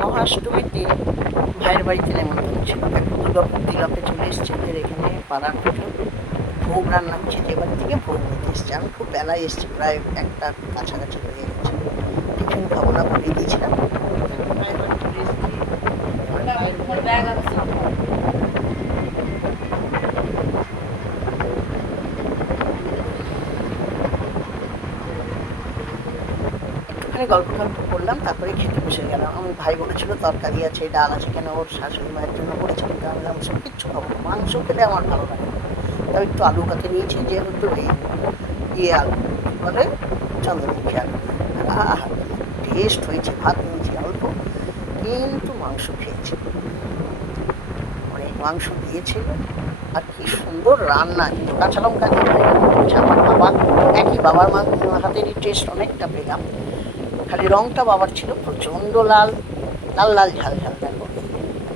মহাষ্টমীর দিন ভাইয়ের বাড়িতে নেমন্তন্ন ছিল। এখন দুর্গাপুর দিলাপে চলে এসছে, এদের এখানে পাড়ার পুজো। ভোগ রান্না হচ্ছে, যে বাড়ি থেকে ভোগ নিতে এসছে। আমি খুব বেলায় এসছি, প্রায় একটা কাছাকাছি হয়ে গেছে। টিফিন খাব না বলে দিয়েছিলাম। চলে এসেছি একটুখানি গল্প গল্প করলাম, তারপরে খেতে বসে গেলাম। আমার ভাই বলেছিল, তরকারি আছে, ডাল আছে কেন? ওর শাশুড়ি মায়ের জন্য করেছে, কিন্তু আমি বললাম সব কিচ্ছু খাব না, মাংস খেলে আমার ভালো লাগে। তাই একটু আলু কাতে নিয়েছি, যেহেতু এই ইয়ে আলু বলে চন্দ্রমুখী আলু। টেস্ট হয়েছে, ভাত নিয়েছি অল্প, কিন্তু মাংস খেয়েছি। অনেক মাংস দিয়েছিল আর কি সুন্দর রান্না, কিন্তু কাঁচা লঙ্কা দিয়ে আমার বাবা একই বাবার মা হাতেরই টেস্ট অনেকটা পেলাম। খালি রংটা বাবার ছিল প্রচণ্ড লাল লাল লাল, ঝাল ঝাল দেখো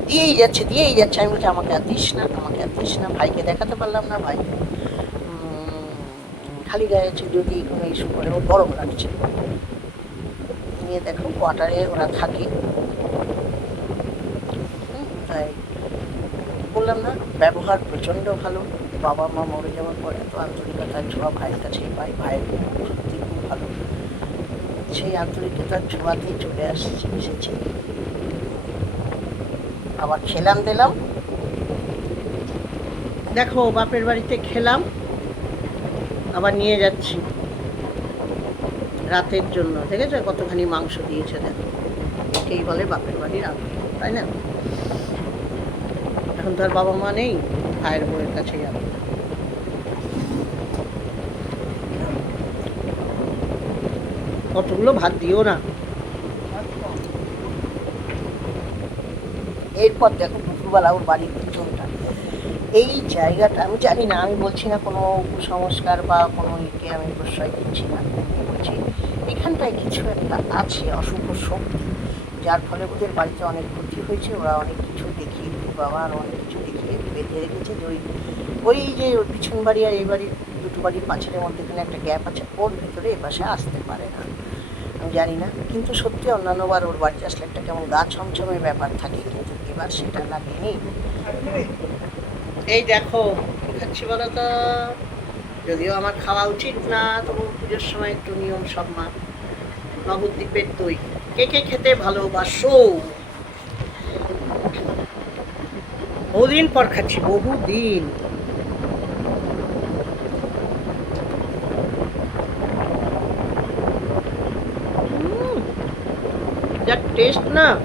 দিয়েই যাচ্ছে দিয়েই যাচ্ছে। আমি বলছি, আমাকে আর দিস না, আমাকে আর দিস না, ভাইকে দেখাতে পারলাম না, ভাই। খালি গায়ে যদি কোনো ইস্যু করে ওর গরম লাগছে। নিয়ে দেখো, কোয়ার্টারে ওরা থাকে। তাই বললাম না, ব্যবহার প্রচণ্ড ভালো। বাবা মা মরে যাওয়ার পর এত আন্তরিকতার ছোঁয়া ভাইয়ের কাছেই পাই, ভাইয়ের সেই আন্তরিকতার ছোঁয়াতেই চলে আসছে, এসেছি। আবার খেলাম দিলাম। দেখো, বাপের বাড়িতে খেলাম, আবার নিয়ে যাচ্ছি। রাতের জন্য, দেখেছ? কতখানি মাংস দিয়েছে, দেখো। একেই বলে বাপের বাড়ির আনন্দ তাই না? এখন তো আর বাবা মা নেই, ভাইয়ের বউয়ের কাছে যাবে। কতগুলো ভাত দিও না? এরপর দেখো দুপুরবেলা ওর বাড়ির পিছনটা। এই জায়গাটা, আমি জানি না, আমি বলছি না কোনো কুসংস্কার বা কোনো ইকে আমি প্রশ্রয় দিচ্ছি না বলছি এখানটায় কিছু একটা আছে অশুভ শক্তি, যার ফলে ওদের বাড়িতে অনেক ক্ষতি হয়েছে, ওরা অনেক কিছু দেখিয়ে বাবা আর অনেক কিছু দেখিয়ে বেঁধে রেখেছে যে ওই ওই যে পিছন বাড়ি আর এই বাড়ির দুটো বাড়ির পাঁচিলের মধ্যে এখানে একটা গ্যাপ আছে, ওর ভিতরে এ পাশে আসতে পারে না। আমি জানি না, কিন্তু সত্যি অন্যান্যবার ওর বাড়িতে আসলে একটা কেমন গা ছমছমের ব্যাপার থাকে, কিন্তু এবার সেটা লাগেনি। এই দেখো, খাচ্ছি বলো তো যদিও আমার খাওয়া উচিত না তবু পুজোর সময় একটু নিয়ম সম্মান নবদ্বীপের দই। কে কে খেতে ভালোবাসো? বহুদিন পর খাচ্ছি, বহুদিন। যা টেস্ট না।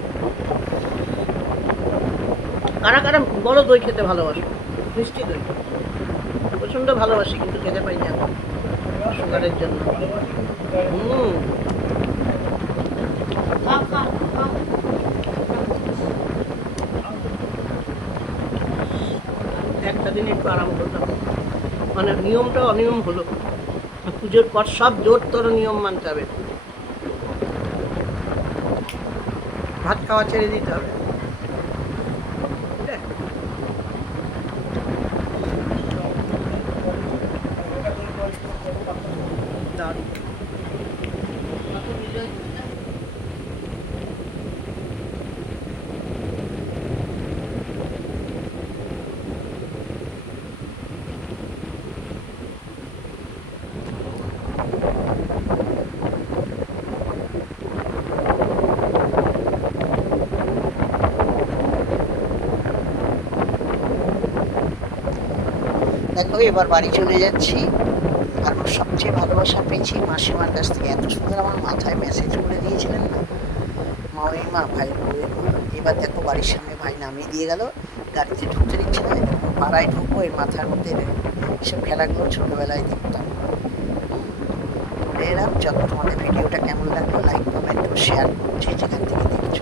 কারা কারা বলো দই খেতে ভালোবাসো? মিষ্টি দই। প্রচণ্ড ভালোবাসি, কিন্তু খেতে পারি না। সুগারের জন্য। হুম। একটা দিন একটু আরাম করলাম। মানে নিয়মটা অনিয়ম হলো। পুজোর পর সব জোরতর নিয়ম মানতে হবে। ভাত খাওয়া ছেড়ে দিতে হবে। দেখো, এবার বাড়ি চলে যাচ্ছি। ওর সবচেয়ে ভালোবাসা পেয়েছি মাসিমার কাছ থেকে। এত সুন্দর আমার মাথায় মেসেজ করে দিয়েছিলেন না। মা ভাই এবার দেখো বাড়ির সামনে ভাই নামিয়ে দিয়ে গেল। গাড়িতে ঢুকতে দিচ্ছে না পাড়ায় ঢুকবো এর মাথার মধ্যে এসব খেলাগুলো ছোটোবেলায় দেখতাম। এলাম চলো তোমাদের ভিডিওটা কেমন লাগল লাইক কমেন্ট ও শেয়ার যে যেখান থেকে দেখছ।